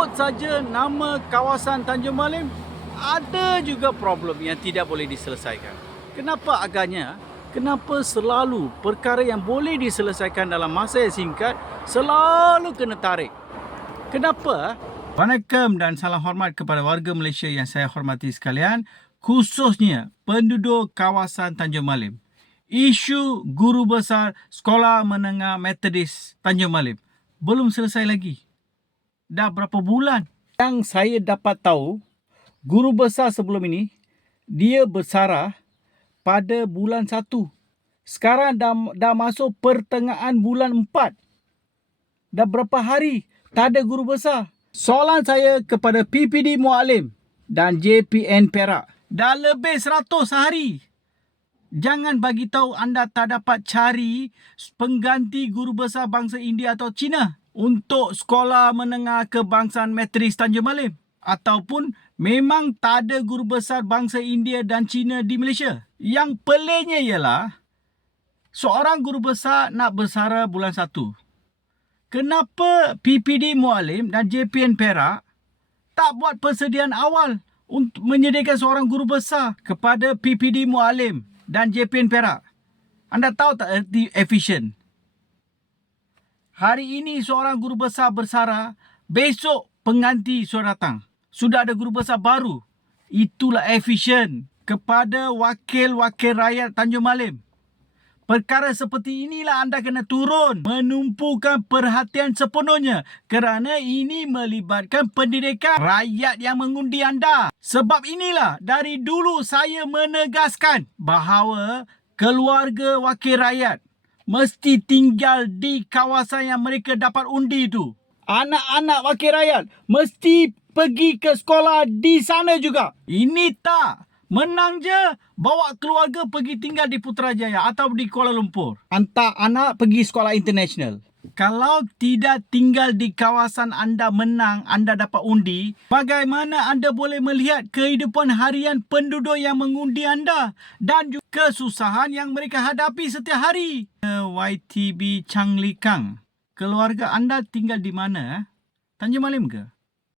sebut saja nama kawasan Tanjung Malim, ada juga problem yang tidak boleh diselesaikan. Kenapa agaknya? Kenapa selalu perkara yang boleh diselesaikan dalam masa yang singkat selalu kena tarik? Kenapa? Waalaikumsalam dan salam hormat kepada warga Malaysia yang saya hormati sekalian, khususnya penduduk kawasan Tanjung Malim. Isu guru besar Sekolah Menengah Metodis Tanjung Malim belum selesai lagi. Dah berapa bulan? Yang saya dapat tahu, guru besar sebelum ini, dia bersarah pada bulan 1. Sekarang dah masuk pertengahan bulan 4. Dah berapa hari tak ada guru besar? Soalan saya kepada PPD Mualim dan JPN Perak, dah lebih 100 hari. Jangan bagi tahu anda tak dapat cari pengganti guru besar bangsa India atau Cina untuk Sekolah Menengah Kebangsaan Metodis Tanjung Malim. Ataupun memang tak ada guru besar bangsa India dan Cina di Malaysia. Yang peliknya ialah seorang guru besar nak bersara bulan 1. Kenapa PPD Mualim dan JPN Perak tak buat persediaan awal untuk menyediakan seorang guru besar kepada PPD Mualim dan JPN Perak? Anda tahu tak erti efisien? Hari ini seorang guru besar bersara, besok pengganti sudah datang. Sudah ada guru besar baru. Itulah efisien kepada wakil-wakil rakyat Tanjung Malim. Perkara seperti inilah anda kena turun, menumpukan perhatian sepenuhnya kerana ini melibatkan pendidikan rakyat yang mengundi anda. Sebab inilah dari dulu saya menegaskan bahawa keluarga wakil rakyat mesti tinggal di kawasan yang mereka dapat undi itu. Anak-anak wakil rakyat mesti pergi ke sekolah di sana juga. Ini tak. Menang je, bawa keluarga pergi tinggal di Putrajaya atau di Kuala Lumpur. Hantar anak pergi sekolah international. Kalau tidak tinggal di kawasan anda menang, anda dapat undi, bagaimana anda boleh melihat kehidupan harian penduduk yang mengundi anda dan juga kesusahan yang mereka hadapi setiap hari? YTB Changlikang, keluarga anda tinggal di mana? Tanjung Malim ke?